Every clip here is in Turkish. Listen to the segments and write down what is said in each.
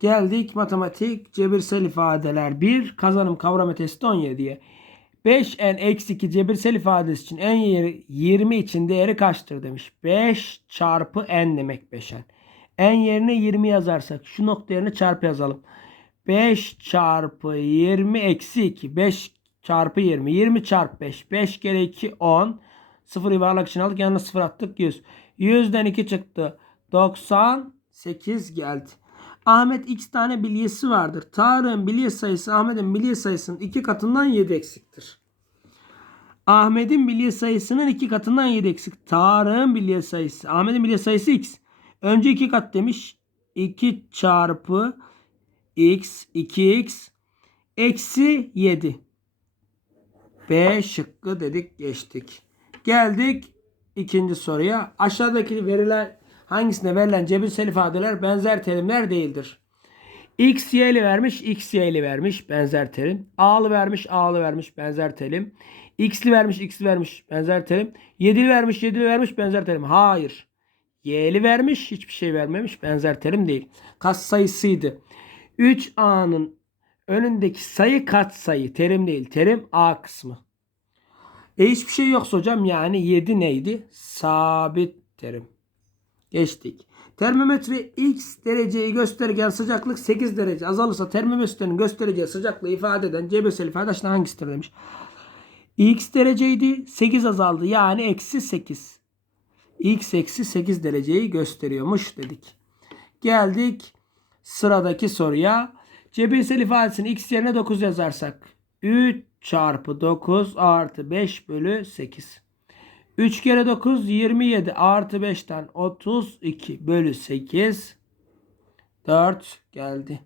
Geldik matematik cebirsel ifadeler 1 kazanım kavrama testi 17'ye. 5n eksi 2 cebirsel ifadesi için n yeri 20 için değeri kaçtır demiş. 5 çarpı n demek 5n. n yerine 20 yazarsak şu nokta yerine çarpı yazalım. 5 çarpı 20 eksi 2. 5 çarpı 20. 20 çarpı 5. 5 kere 2 10. 0 yuvarlak için aldık. Yanına 0 attık 100. 100'den 2 çıktı. 98 geldi. Ahmet x tane bilyesi vardır. Tarık'ın bilye sayısı Ahmet'in bilye sayısının 2 katından 7 eksiktir. Ahmet'in bilye sayısının 2 katından 7 eksik. Tarık'ın bilye sayısı. Ahmet'in bilye sayısı x. Önce 2 kat demiş. 2 çarpı x 2x eksi 7. B şıkkı dedik geçtik. Geldik ikinci soruya. Aşağıdaki verilen hangisine verilen cebirsel ifadeler benzer terimler değildir? X y'li vermiş, X y'li vermiş benzer terim. A'lı vermiş, A'lı vermiş benzer terim. X'li vermiş, X'li vermiş benzer terim. Yedili vermiş, yedili vermiş benzer terim. Hayır. Y'li vermiş, hiçbir şey vermemiş benzer terim değil. Kat sayısıydı. 3A'nın önündeki sayı kat sayı. Terim değil. Terim A kısmı. E hiçbir şey yoksa hocam yani 7 neydi? Sabit terim. Geçtik. Termometre x dereceyi gösterirken sıcaklık 8 derece azalırsa termometrenin göstereceği sıcaklığı ifade eden cebirsel ifade aşağıdan hangisidir demiş. x dereceydi 8 azaldı yani eksi 8. x eksi 8 dereceyi gösteriyormuş dedik. Geldik sıradaki soruya. Cebirsel ifadesini x yerine 9 yazarsak 3 çarpı 9 artı 5 bölü 8. 3 kere 9 27 artı 5'ten 32 bölü 8 4 geldi.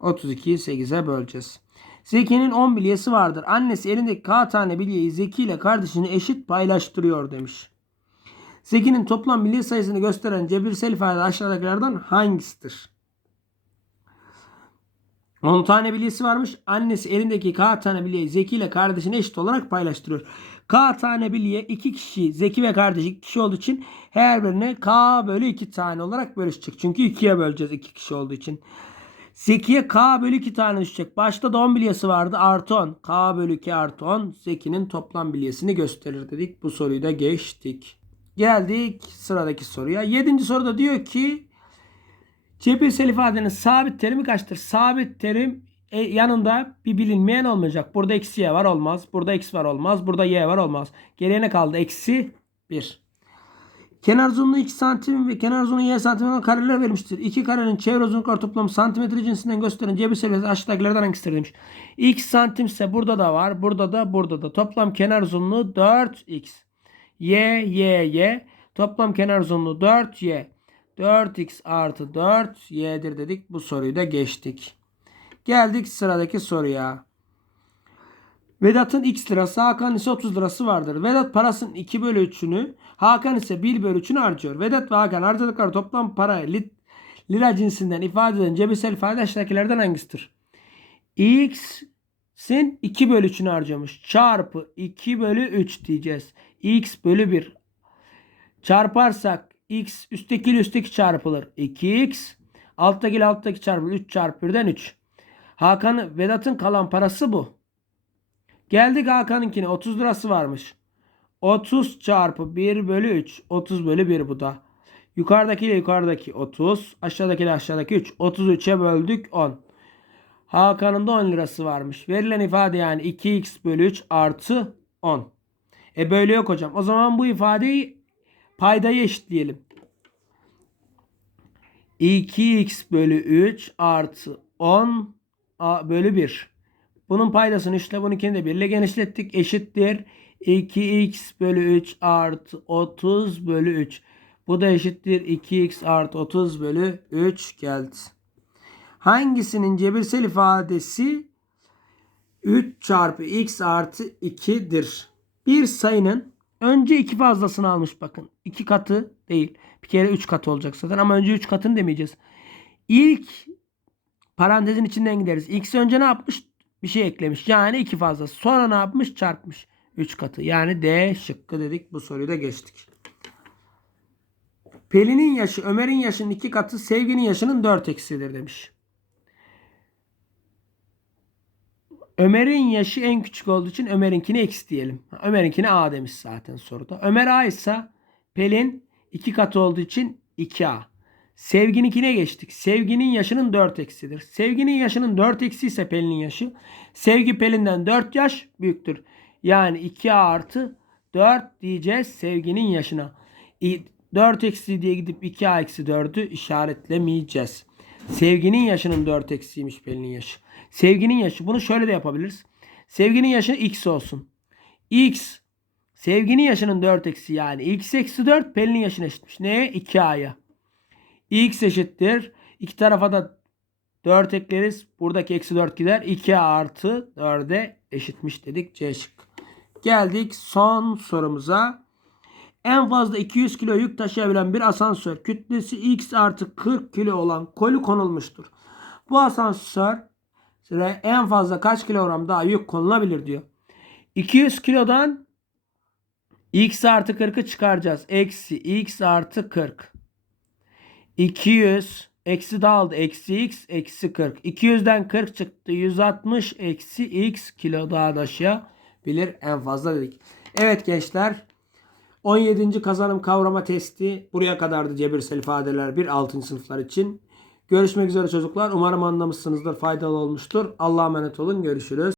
32'yi 8'e böleceğiz. Zeki'nin 10 bilyesi vardır. Annesi elindeki K tane bilyeyi Zeki ile kardeşini eşit paylaştırıyor demiş. Zeki'nin toplam bilye sayısını gösteren cebirsel ifade aşağıdakilerden hangisidir? 10 tane bilyesi varmış. Annesi elindeki K tane bilyeyi Zeki ile kardeşine eşit olarak paylaştırıyor. K tane bilye 2 kişi Zeki ve kardeş 2 kişi olduğu için her birine K bölü 2 tane olarak bölüşecek. Çünkü 2'ye böleceğiz 2 kişi olduğu için. Zeki'ye K bölü 2 tane düşecek. Başta da 10 bilyesi vardı. Artı 10. K bölü 2 artı 10. Zeki'nin toplam bilyesini gösterir dedik. Bu soruyu da geçtik. Geldik sıradaki soruya. 7. soruda diyor ki Cebirsel ifadenin sabit terimi kaçtır? Sabit terim e, yanında bir bilinmeyen olmayacak. Burada eksi y var olmaz. Burada x var olmaz. Burada y var olmaz. Geriye ne kaldı? Eksi 1. Kenar uzunluğu 2 santim ve kenar uzunluğu y santim olan kareler vermiştir. İki karenin çevre uzunlukları toplamı santimetre cinsinden gösteren cebirsel ifade aşağıdakilerden hangisidir demiş. x santimse burada da var. Burada da burada da. Toplam kenar uzunluğu 4x. y y y. Toplam kenar uzunluğu 4y. 4x artı 4 y'dir dedik. Bu soruyu da geçtik. Geldik sıradaki soruya. Vedat'ın x lirası Hakan ise 30 lirası vardır. Vedat parasının 2 bölü 3'ünü Hakan ise 1 bölü 3'ünü harcıyor. Vedat ve Hakan harcadıkları toplam parayı lit, lira cinsinden ifade eden cebirsel ifade aşağıdakilerden hangisidir? x'in 2 bölü 3'ünü harcamış. Çarpı 2 bölü 3 diyeceğiz. x bölü 1. Çarparsak x üstteki ile üstteki çarpılır. 2x alttaki ile alttaki çarpılır. 3 çarpı 1'den 3. Hakan Vedat'ın kalan parası bu. Geldik Hakan'ınkine 30 lirası varmış. 30 çarpı 1 bölü 3. 30 bölü 1 bu da. Yukarıdaki ile yukarıdaki 30. Aşağıdaki ile aşağıdaki 3. 33'e böldük 10. Hakan'ın da 10 lirası varmış. Verilen ifade yani 2x bölü 3 artı 10. E böyle yok hocam. O zaman bu ifadeyi paydayı eşitleyelim. 2x bölü 3 artı 10 bölü 1. Bunun paydasını 3 ile bununkini de 1 ile genişlettik. Eşittir. 2x bölü 3 artı 30 bölü 3. Bu da eşittir. 2x artı 30 bölü 3 geldi. Hangisinin cebirsel ifadesi 3 çarpı x artı 2'dir? Bir sayının önce 2 fazlasını almış bakın. 2 katı değil. Bir kere 3 katı olacak zaten ama önce 3 katını demeyeceğiz. İlk parantezin içinden gideriz. X önce ne yapmış? Bir şey eklemiş. Yani 2 fazlası. Sonra ne yapmış? Çarpmış. 3 katı. Yani D şıkkı dedik. Bu soruyu da geçtik. Pelin'in yaşı Ömer'in yaşının iki katı Sevgi'nin yaşının dört eksidir demiş. Ömer'in yaşı en küçük olduğu için Ömer'inkini eksi diyelim. Ömer'inkini A demiş zaten soruda. Ömer A ise Pelin iki katı olduğu için 2A. Sevgininkine geçtik. Sevginin yaşının 4 eksidir. Sevginin yaşının 4 eksi ise Pelin'in yaşı. Sevgi Pelin'den 4 yaş büyüktür. Yani 2A artı 4 diyeceğiz sevginin yaşına. 4 eksi diye gidip 2A eksi 4'ü işaretlemeyeceğiz. Sevginin yaşının 4 eksiymiş Pelin'in yaşı. Sevginin yaşı. Bunu şöyle de yapabiliriz. Sevginin yaşı x olsun. x sevginin yaşının 4 eksi yani x eksi 4 Pelin'in yaşına eşitmiş. Neye? 2a'ya. x eşittir. İki tarafa da 4 ekleriz. Buradaki eksi 4 gider. 2a artı 4'e eşitmiş dedik. C şık. Geldik son sorumuza. En fazla 200 kilo yük taşıyabilen bir asansör kütlesi x artı 40 kilo olan koli konulmuştur. Bu asansör en fazla kaç kilogram daha yük konulabilir diyor. 200 kilodan x artı 40'ı çıkaracağız. Eksi x artı 40. 200 eksi dağıldı. Eksi x eksi 40. 200'den 40 çıktı. 160 eksi x kilo daha taşıyabilir en fazla dedik. Evet gençler 17. kazanım kavrama testi buraya kadardı cebirsel ifadeler 1 6. sınıflar için. Görüşmek üzere çocuklar. Umarım anlamışsınızdır, faydalı olmuştur. Allah'a emanet olun. Görüşürüz.